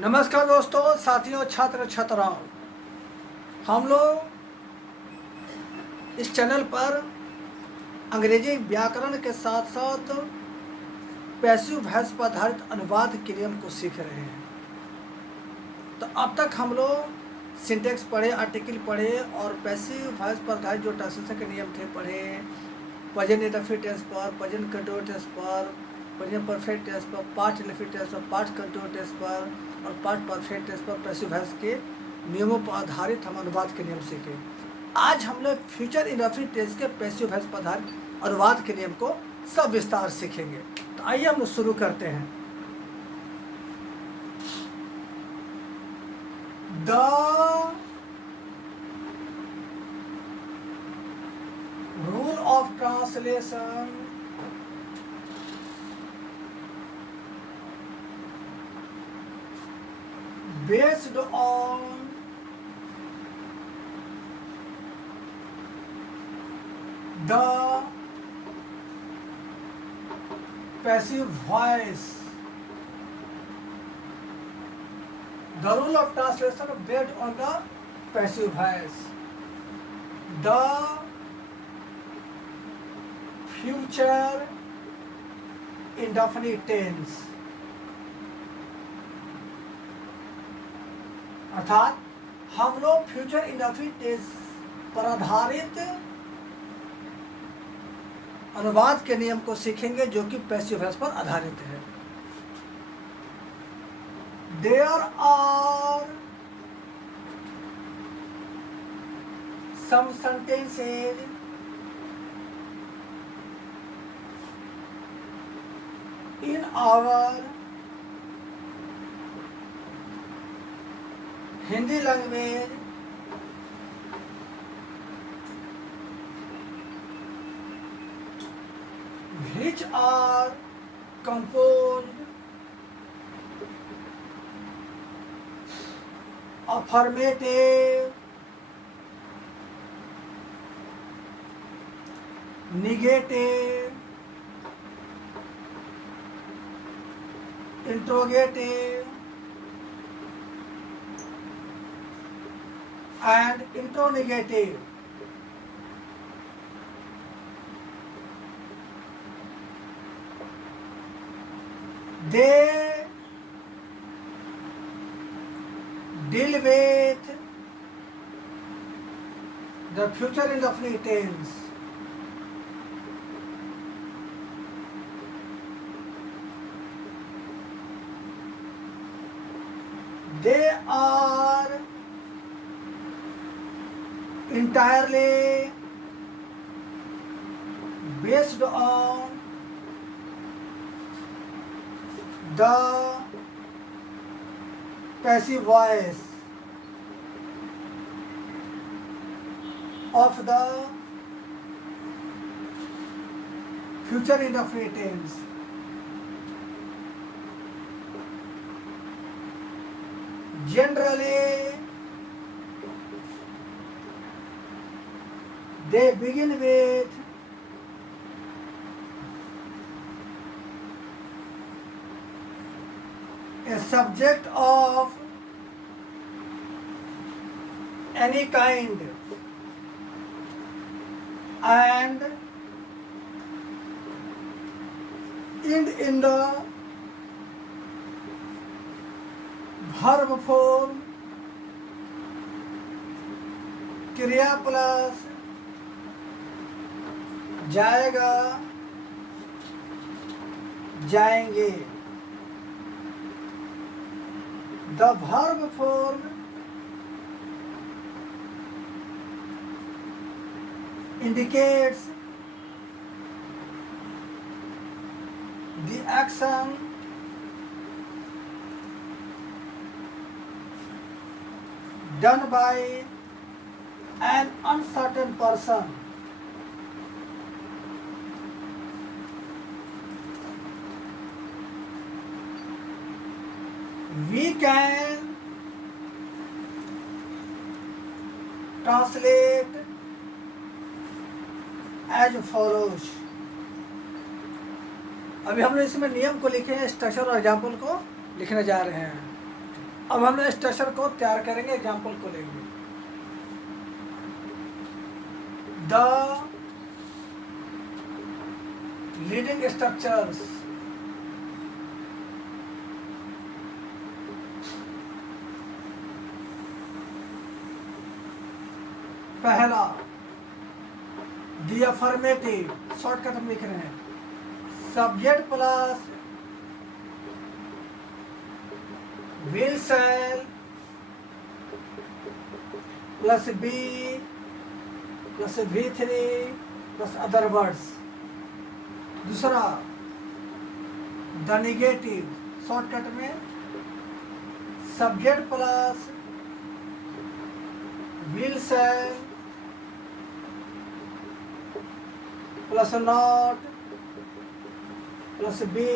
नमस्कार दोस्तों, साथियों, छात्र छात्राओं। हम लोग इस चैनल पर अंग्रेजी व्याकरण के साथ साथ पैसिव वॉइस पर आधारित अनुवाद के नियम को सीख रहे हैं। तो अब तक हम लोग सिंटेक्स पढ़े, आर्टिकल पढ़े और पैसिव वॉइस पर आधारित जो ट्रांसलेशन के नियम थे पढ़े। प्रेजेंट इंडेफिनिट टेंस पर, प्रेजेंट कंटीन्यूअस टेंस पर, प्रेजेंट परफेक्ट टेंस पर, पास्ट इंडेफिनिट टेंस पर, पास्ट कंटीन्यूअस टेंस पर और पास्ट परफेक्ट टेंस पर पैसिव वॉइस के नियमों पर आधारित हम अनुवाद के नियम सीखे। आज हम लोग फ्यूचर इंडेफिनिट टेंस के पैसिव वॉइस पर आधारित अनुवाद के नियम को सब विस्तार सीखेंगे। तो आइए हम शुरू करते हैं। The rule of translation based on the passive voice. The rule of translation based on the passive voice. The future indefinite tense, अर्थात हम लोग फ्यूचर इंडेफिनिट टेंस पर आधारित अनुवाद के नियम को सीखेंगे जो कि पैसिव वॉइस पर आधारित है। There are some sentences in our Hindi language which are composed affirmative, negative, interrogative and interrogative. They deal with the future indefinite tense. They are entirely based on the passive voice of the future indefinite tense. Generally, they begin with a subject of any kind and end in the verb form, क्रिया plus जाएगा, जाएंगे। The verb form indicates the action done by an uncertain person. We can translate as follows. अभी हम लोग इसमें नियम को लिखे हैं, स्ट्रक्चर और एग्जाम्पल को लिखने जा रहे हैं। अब हम लोग स्ट्रक्चर को तैयार करेंगे, एग्जाम्पल को लेंगे। द लीडिंग स्ट्रक्चर्स, पहला द अफर्मेटिव, शॉर्टकट में लिख रहे हैं, subject plus will shall plus B plus V3 plus other words. दूसरा द निगेटिव, शॉर्टकट में subject plus will shall plus not plus B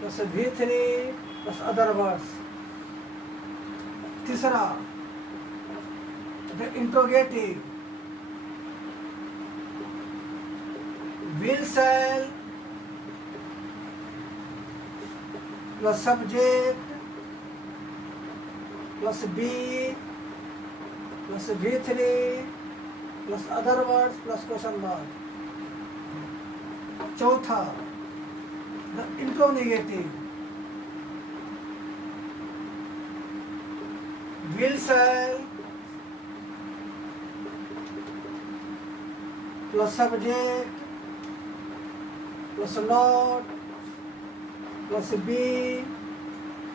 plus V3 plus other words. तीसरा the interrogative, will shall plus subject plus B plus V3 plus other words plus question mark. चौथा the intronegative, will shall plus subject plus not plus B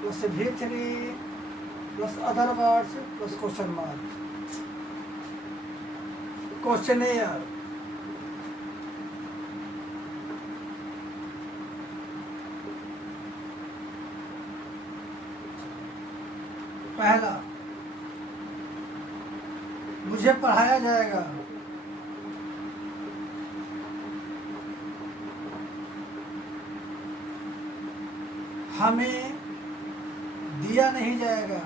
plus V3 plus other words plus question mark. Questionnaire, पहला मुझे पढ़ाया जाएगा, हमें दिया नहीं जाएगा,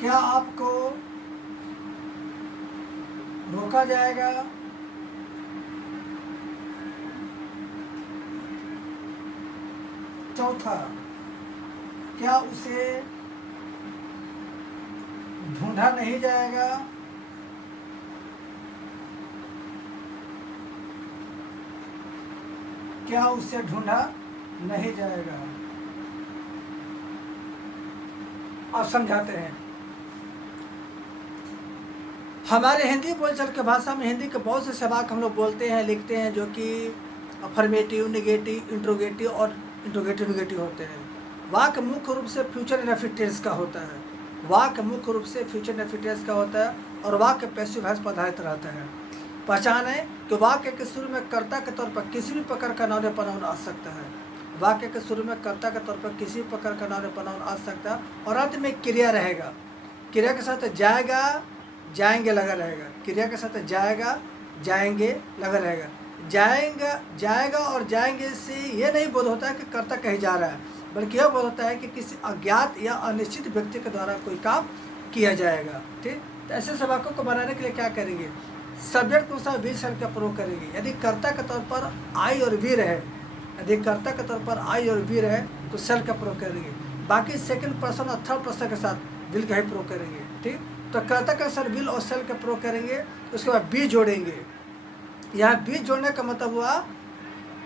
क्या आपको रोका जाएगा, चौथा क्या उसे ढूंढा नहीं जाएगा, क्या उसे ढूंढा नहीं जाएगा। अब समझाते हैं। हमारे हिंदी बोलचाल के भाषा में हिंदी के बहुत से वाक्य हम लोग बोलते हैं, लिखते हैं, जो कि अफर्मेटिव, नेगेटिव, इंट्रोगेटिव और इंट्रोगेटिव नेगेटिव होते हैं। वाक्य मुख्य रूप से फ्यूचर इनडेफिनिट टेंस का होता है, वाक्य मुख्य रूप से फ्यूचर इनडेफिनिट टेंस का होता है और वाक्य पैसिव वॉइस पर आधारित रहता है। पहचान है कि वाक्य के शुरू में कर्ता के तौर पर किसी भी प्रकार का नाउन या प्रोनाउन आ सकता है। वाक्य के शुरू में कर्ता के तौर पर किसी प्रकार का नाउन या प्रोनाउन आ सकता है और अंत में क्रिया रहेगा। क्रिया के साथ जाएगा, जाएंगे लगा रहेगा। क्रिया के साथ जाएगा, जाएंगे लगा रहेगा। जाएगा, जाएगा और जाएंगे से ये नहीं बोध होता है कि कर्ता कहीं जा रहा है, बल्कि यह बोध होता है कि किसी अज्ञात या अनिश्चित व्यक्ति के द्वारा कोई काम किया जाएगा। ठीक, तो ऐसे सब वाक्यों को बनाने के लिए क्या करेंगे, सब्जेक्ट के अनुसार वी शब्द का प्रयोग करेंगे। यदि कर्ता के तौर पर आई और वी रहे, यदि कर्ता के तौर पर आई और वी रहे तो सेल का प्रयोग करेंगे। बाकी सेकंड पर्सन और थर्ड पर्सन के साथ विल का ही प्रयोग करेंगे। ठीक, तो कर्ता के साथ विल और सेल का प्रयोग करेंगे। उसके बाद बी जोड़ेंगे। यहाँ बी जोड़ने का मतलब हुआ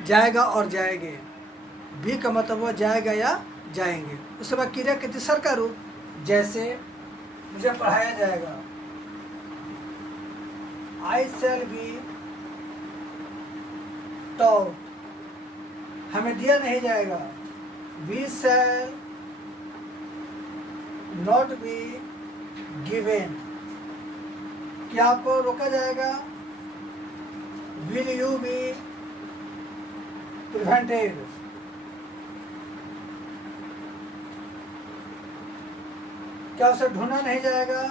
जाएगा और जाएंगे। बी का मतलब हुआ जाएगा या जाएंगे। उसके बाद क्रिया के तीसर का रूप, जैसे मुझे पढ़ाया जाएगा, आई शैल बी टॉट, हमें दिया नहीं जाएगा, we shall not be given, क्या आपको रोका जाएगा, विल यू बी प्रिवेंटेड, क्या उसे ढूंढा नहीं जाएगा,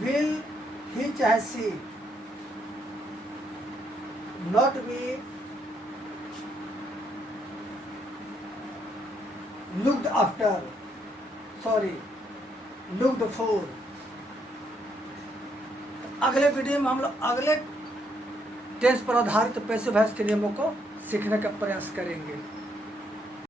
विल ही चाहे she not be looked after, sorry looked for. अगले वीडियो में हम लोग अगले टेंस पर आधारित पैसिव वॉइस के नियमों को सीखने का प्रयास करेंगे।